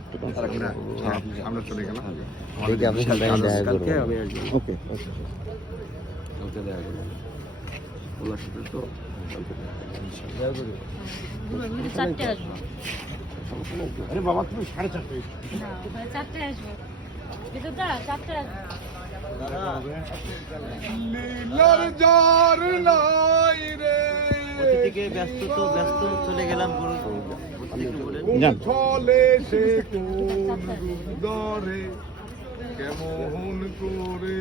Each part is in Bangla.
একটু আমরা চলে গেলাম। ওকে কালকে দেখা করবো ওনার সাথে তো আরে বাবা তুমি 4:30 ব্যস্ত চলে গেলাম কেমন করে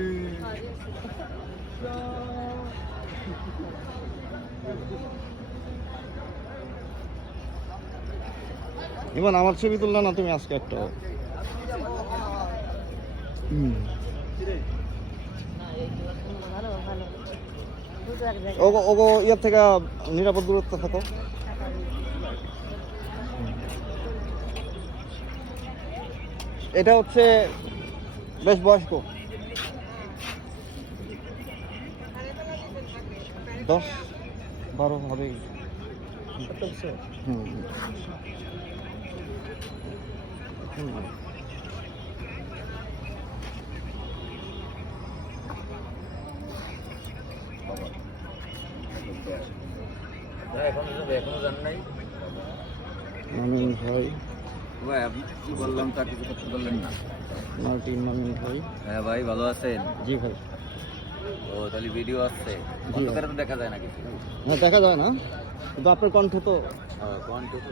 ইমান আমার ছবি তুললা না তুমি আজকে একটা ওগো ইয়ার থেকে নিরাপদ দূরত্ব থাকো। এটা হচ্ছে বেশ বয়স্ক 10-12 হবে। এখনো জান নাই মামিন ভাই ভাই আপনি কি বললাম তা কিছু করতে বললেন না। মার্টিন মামিন ভাই। হ্যাঁ ভাই ভালো আছেন? জি ভাই। ও তাহলে ভিডিও আসছে, অন্ধকারে তো দেখা যায় না কিছু। হ্যাঁ দেখা যায় না, কিন্তু আপনার কণ্ঠে তো কণ্ঠ তো